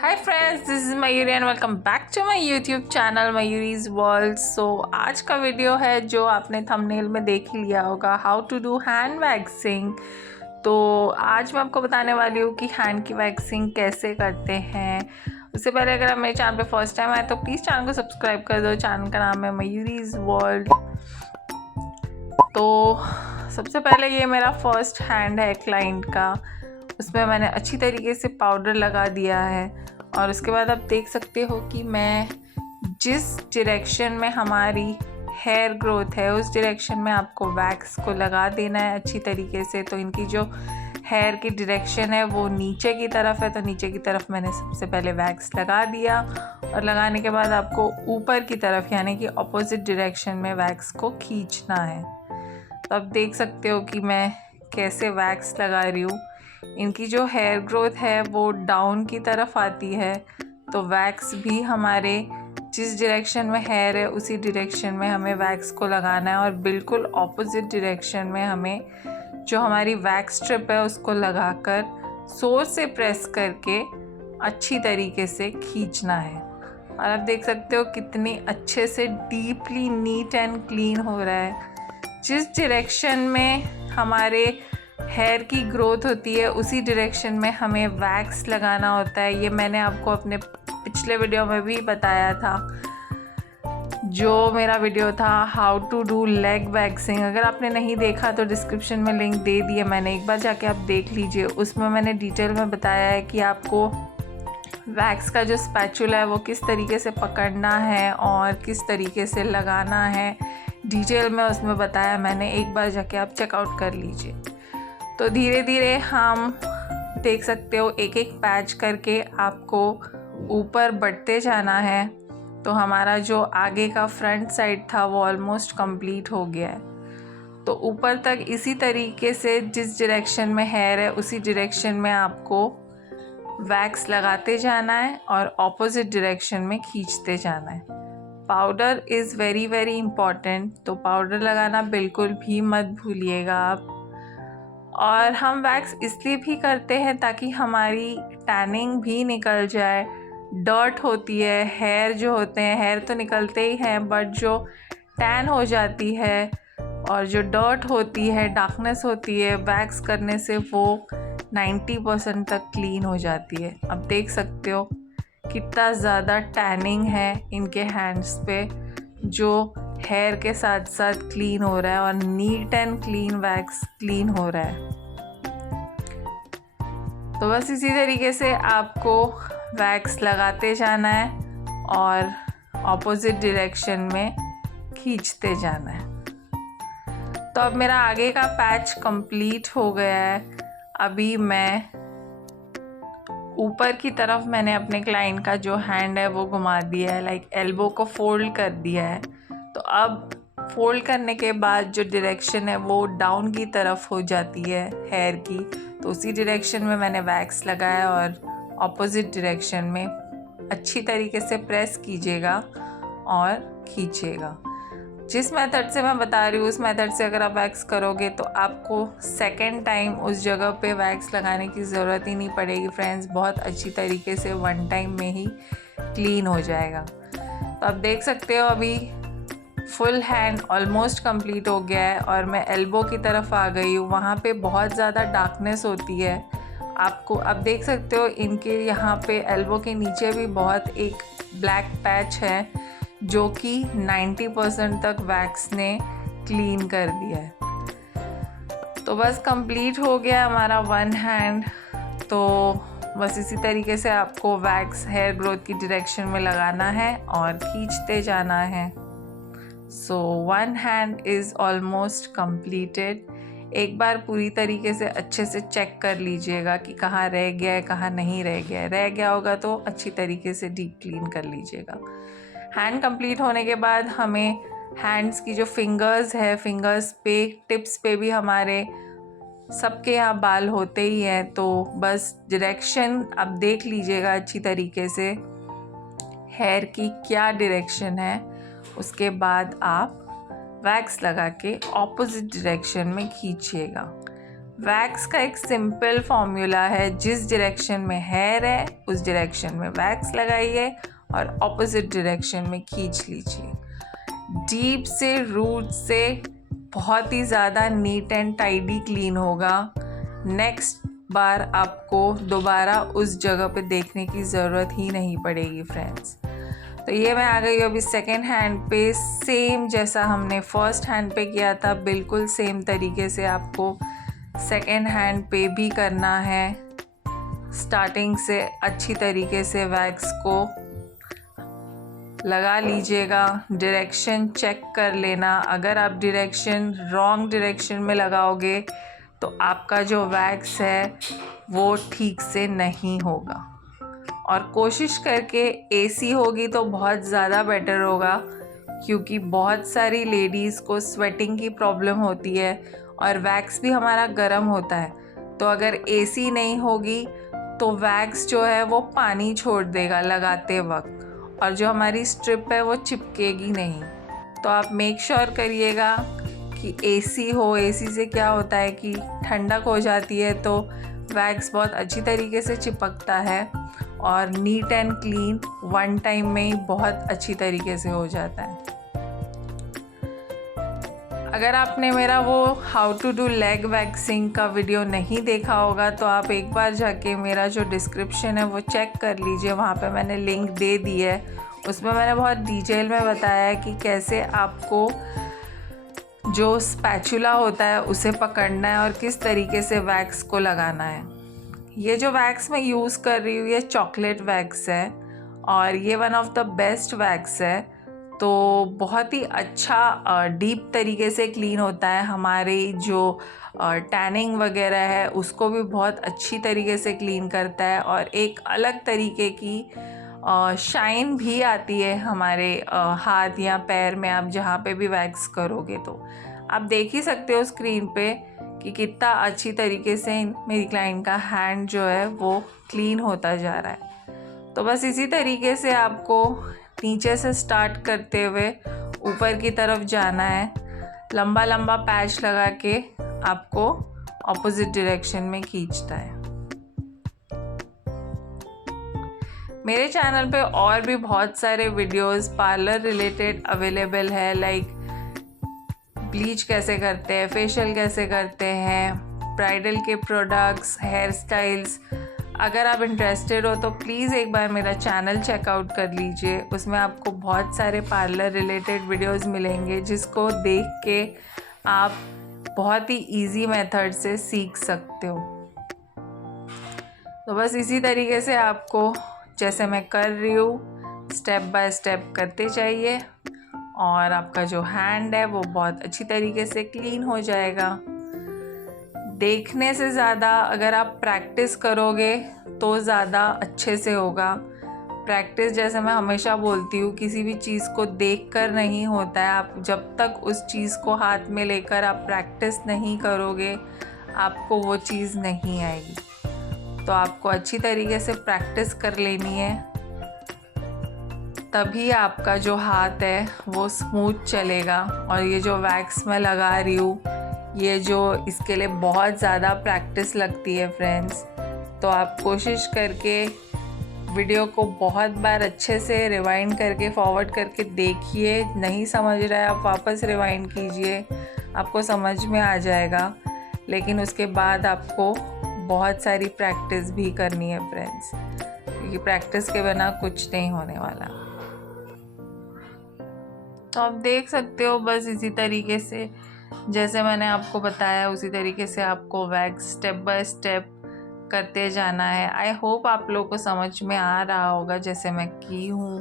Hi friends, this is Mayuri and welcome back to my YouTube channel Mayuri's world. So आज का video है जो आपने थंबनेल में देख ही लिया होगा, how to do hand waxing. तो आज मैं आपको बताने वाली हूँ कि हैंड की वैक्सिंग कैसे करते हैं। उससे पहले अगर आप मेरे चैनल पे फर्स्ट टाइम आए तो प्लीज़ चैनल को सब्सक्राइब कर दो। चैनल का नाम है मयूरीज वर्ल्ड। तो सबसे पहले ये मेरा फर्स्ट हैंड है क्लाइंट का, उसमें मैंने अच्छी तरीके से पाउडर लगा दिया है। और उसके बाद आप देख सकते हो कि मैं जिस डायरेक्शन में हमारी हेयर ग्रोथ है उस डायरेक्शन में आपको वैक्स को लगा देना है अच्छी तरीके से। तो इनकी जो हेयर की डायरेक्शन है वो नीचे की तरफ है, तो नीचे की तरफ मैंने सबसे पहले वैक्स लगा दिया। और लगाने के बाद आपको ऊपर की तरफ यानी कि ऑपोजिट डायरेक्शन में वैक्स को खींचना है। तो आप देख सकते हो कि मैं कैसे वैक्स लगा रही हूँ। इनकी जो हेयर ग्रोथ है वो डाउन की तरफ आती है, तो वैक्स भी हमारे जिस डायरेक्शन में हेयर है उसी डायरेक्शन में हमें वैक्स को लगाना है। और बिल्कुल ऑपोजिट डायरेक्शन में हमें जो हमारी वैक्स स्ट्रिप है उसको लगाकर जोर से प्रेस करके अच्छी तरीके से खींचना है। और आप देख सकते हो कितनी अच्छे से डीपली नीट एंड क्लीन हो रहा है। जिस डायरेक्शन में हमारे हेयर की ग्रोथ होती है उसी डायरेक्शन में हमें वैक्स लगाना होता है। ये मैंने आपको अपने पिछले वीडियो में भी बताया था, जो मेरा वीडियो था how to do leg waxing. अगर आपने नहीं देखा तो डिस्क्रिप्शन में लिंक दे दिए मैंने, एक बार जाके आप देख लीजिए। उसमें मैंने डिटेल में बताया है कि आपको वैक्स का जो स्पैचुला है वो किस तरीके से पकड़ना है और किस तरीके से लगाना है। डिटेल में उसमें बताया मैंने, एक बार जाके आप चेकआउट कर लीजिए। तो धीरे धीरे हम देख सकते हो एक एक पैच करके आपको ऊपर बढ़ते जाना है। तो हमारा जो आगे का फ्रंट साइड था वो ऑलमोस्ट कंप्लीट हो गया है। तो ऊपर तक इसी तरीके से जिस डायरेक्शन में हेयर है उसी डायरेक्शन में आपको वैक्स लगाते जाना है और ऑपोजिट डायरेक्शन में खींचते जाना है। Powder is very very important, तो पाउडर लगाना बिल्कुल भी मत भूलिएगा आप। और हम वैक्स इसलिए भी करते हैं ताकि हमारी टैनिंग भी निकल जाए। डर्ट होती है, हेयर जो होते हैं, हेयर तो निकलते ही हैं बट जो टैन हो जाती है और जो डर्ट होती है, डार्कनेस होती है, वैक्स करने से वो 90% तक क्लीन हो जाती है। अब देख सकते हो कितना ज़्यादा टैनिंग है इनके हैंड्स पे, जो हेयर के साथ साथ क्लीन हो रहा है और neat and clean wax clean हो रहा है। तो बस इसी तरीके से आपको वैक्स लगाते जाना है और ऑपोजिट डायरेक्शन में खींचते जाना है। तो अब मेरा आगे का पैच कंप्लीट हो गया है। अभी मैं ऊपर की तरफ मैंने अपने क्लाइंट का जो हैंड है वो घुमा दिया है, लाइक एल्बो को फोल्ड कर दिया है। तो अब फोल्ड करने के बाद जो डायरेक्शन है वो डाउन की तरफ हो जाती है हेयर की, तो उसी डायरेक्शन में मैंने वैक्स लगाया और ऑपोजिट डायरेक्शन में अच्छी तरीके से प्रेस कीजिएगा और खींचिएगा। जिस मेथड से मैं बता रही हूँ उस मेथड से अगर आप वैक्स करोगे तो आपको सेकेंड टाइम उस जगह पे वैक्स लगाने की ज़रूरत ही नहीं पड़ेगी फ्रेंड्स। बहुत अच्छी तरीके से वन टाइम में ही क्लीन हो जाएगा। तो आप देख सकते हो अभी फुल हैंड ऑलमोस्ट कंप्लीट हो गया है और मैं एल्बो की तरफ आ गई हूँ। वहाँ पे बहुत ज़्यादा डार्कनेस होती है आपको, अब देख सकते हो इनके यहाँ पे एल्बो के नीचे भी बहुत एक ब्लैक पैच है जो कि 90% तक वैक्स ने क्लीन कर दिया है। तो बस कंप्लीट हो गया हमारा वन हैंड। तो बस इसी तरीके से आपको वैक्स हेयर ग्रोथ की डायरेक्शन में लगाना है और खींचते जाना है। So one hand is almost completed. एक बार पूरी तरीके से अच्छे से चेक कर लीजिएगा कि कहाँ रह गया है कहाँ नहीं रह गया है। रह गया होगा तो अच्छी तरीके से डीप क्लीन कर लीजिएगा। हैंड कंप्लीट होने के बाद हमें हैंड्स की जो फिंगर्स है, फिंगर्स पे टिप्स पे भी हमारे सबके यहाँ बाल होते ही हैं, तो बस डायरेक्शन अब देख लीजिएगा अच्छी तरीके से हेयर की क्या डायरेक्शन है। उसके बाद आप वैक्स लगा के ऑपोजिट डायरेक्शन में खींचिएगा। वैक्स का एक सिंपल फॉर्मूला है, जिस डायरेक्शन में हेयर है उस डायरेक्शन में वैक्स लगाइए और ऑपोजिट डायरेक्शन में खींच लीजिए। डीप से रूट से बहुत ही ज़्यादा नीट एंड टाइडी क्लीन होगा। नेक्स्ट बार आपको दोबारा उस जगह पे देखने की ज़रूरत ही नहीं पड़ेगी फ्रेंड्स। तो ये मैं आ गई अभी सेकेंड हैंड पे। सेम जैसा हमने फर्स्ट हैंड पे किया था, बिल्कुल सेम तरीके से आपको सेकेंड हैंड पे भी करना है। स्टार्टिंग से अच्छी तरीके से वैक्स को लगा लीजिएगा। डायरेक्शन चेक कर लेना, अगर आप डायरेक्शन रॉन्ग डायरेक्शन में लगाओगे तो आपका जो वैक्स है वो ठीक से नहीं होगा। और कोशिश करके एसी होगी तो बहुत ज़्यादा बेटर होगा, क्योंकि बहुत सारी लेडीज़ को स्वेटिंग की प्रॉब्लम होती है और वैक्स भी हमारा गर्म होता है। तो अगर एसी नहीं होगी तो वैक्स जो है वो पानी छोड़ देगा लगाते वक्त, और जो हमारी स्ट्रिप है वो चिपकेगी नहीं। तो आप मेक श्योर करिएगा कि एसी हो। एसी से क्या होता है कि ठंडक हो जाती है तो वैक्स बहुत अच्छी तरीके से चिपकता है और neat and clean one time में ही बहुत अच्छी तरीके से हो जाता है। अगर आपने मेरा वो how to do leg waxing का वीडियो नहीं देखा होगा तो आप एक बार जाके मेरा जो डिस्क्रिप्शन है वो चेक कर लीजिए, वहाँ पे मैंने लिंक दे दी है। उसमें मैंने बहुत डिटेल में बताया है कि कैसे आपको जो स्पैचुला होता है उसे पकड़ना है और किस तरीके से वैक्स को लगाना है। ये जो वैक्स मैं यूज़ कर रही हूँ ये चॉकलेट वैक्स है और ये one of the best wax है। तो बहुत ही अच्छा डीप तरीके से क्लीन होता है। हमारी जो टैनिंग वगैरह है उसको भी बहुत अच्छी तरीके से क्लीन करता है और एक अलग तरीके की शाइन भी आती है हमारे हाथ या पैर में। आप जहाँ पे भी वैक्स करोगे तो आप देख ही सकते हो स्क्रीन पे कि कितना अच्छी तरीके से मेरी क्लाइंट का हैंड जो है वो क्लीन होता जा रहा है। तो बस इसी तरीके से आपको नीचे से स्टार्ट करते हुए ऊपर की तरफ जाना है। लंबा लंबा पैच लगा के आपको ऑपोजिट डायरेक्शन में खींचता है। मेरे चैनल पे और भी बहुत सारे वीडियोस पार्लर रिलेटेड अवेलेबल है, लाइक ब्लीच कैसे करते हैं, फेशियल कैसे करते हैं, ब्राइडल के प्रोडक्ट्स, हेयर स्टाइल्स। अगर आप इंटरेस्टेड हो तो प्लीज़ एक बार मेरा चैनल चेकआउट कर लीजिए। उसमें आपको बहुत सारे पार्लर रिलेटेड वीडियोस मिलेंगे जिसको देख के आप बहुत ही इजी मेथड से सीख सकते हो। तो बस इसी तरीके से आपको जैसे मैं कर रही हूँ स्टेप बाय स्टेप करते जाइए और आपका जो हैंड है वो बहुत अच्छी तरीके से क्लीन हो जाएगा। देखने से ज़्यादा अगर आप प्रैक्टिस करोगे तो ज़्यादा अच्छे से होगा। प्रैक्टिस, जैसे मैं हमेशा बोलती हूँ, किसी भी चीज़ को देखकर नहीं होता है। आप जब तक उस चीज़ को हाथ में लेकर आप प्रैक्टिस नहीं करोगे आपको वो चीज़ नहीं आएगी। तो आपको अच्छी तरीके से प्रैक्टिस कर लेनी है, तभी आपका जो हाथ है वो स्मूथ चलेगा। और ये जो वैक्स मैं लगा रही हूँ ये जो इसके लिए बहुत ज़्यादा प्रैक्टिस लगती है फ्रेंड्स। तो आप कोशिश करके वीडियो को बहुत बार अच्छे से रिवाइंड करके फॉरवर्ड करके देखिए। नहीं समझ रहा है आप वापस रिवाइंड कीजिए, आपको समझ में आ जाएगा। लेकिन उसके बाद आपको बहुत सारी प्रैक्टिस भी करनी है फ्रेंड्स, क्योंकि प्रैक्टिस के बिना कुछ नहीं होने वाला। तो आप देख सकते हो बस इसी तरीके से जैसे मैंने आपको बताया उसी तरीके से आपको वैक्स स्टेप बाय स्टेप करते जाना है। आई होप आप लोगों को समझ में आ रहा होगा जैसे मैं की हूँ।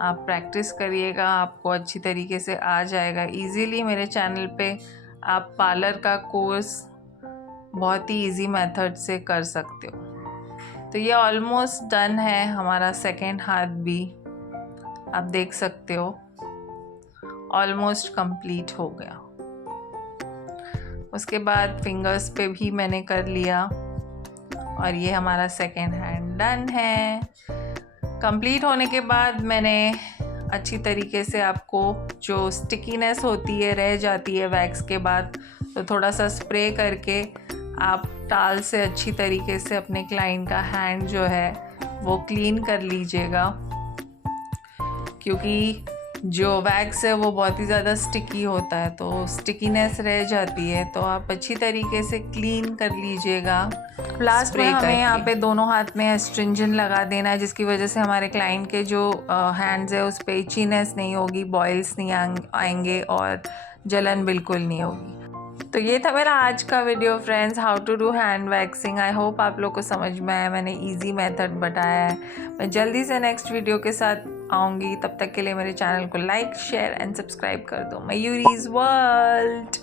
आप प्रैक्टिस करिएगा, आपको अच्छी तरीके से आ जाएगा इजीली। मेरे चैनल पे आप पार्लर का कोर्स बहुत ही इजी मेथड से कर सकते हो। तो ये ऑलमोस्ट डन है हमारा सेकेंड हाथ भी, आप देख सकते हो ऑलमोस्ट कंप्लीट हो गया। उसके बाद फिंगर्स पे भी मैंने कर लिया और ये हमारा सेकेंड हैंड डन है। कंप्लीट होने के बाद मैंने अच्छी तरीके से आपको जो स्टिकीनेस होती है रह जाती है वैक्स के बाद, तो थोड़ा सा स्प्रे करके आप टाल से अच्छी तरीके से अपने क्लाइंट का हैंड जो है वो क्लीन कर लीजिएगा, क्योंकि जो वैक्स है वो बहुत ही ज़्यादा स्टिकी होता है, तो स्टिकीनेस रह जाती है। तो आप अच्छी तरीके से क्लीन कर लीजिएगा। लास्ट में हमें यहाँ पे दोनों हाथ में एस्ट्रिंजेंट लगा देना है, जिसकी वजह से हमारे क्लाइंट के जो हैंड्स है उस पर इचीनेस नहीं होगी, बॉयल्स नहीं आएंगे और जलन बिल्कुल नहीं होगी। तो ये था मेरा आज का video friends, how to do hand waxing. I hope आप लोग को समझ में आया, मैंने इजी मेथड बताया है। मैं जल्दी से नेक्स्ट वीडियो के साथ आऊँगी, तब तक के लिए मेरे चैनल को लाइक शेयर एंड सब्सक्राइब कर दो। मयूरीज वर्ल्ड।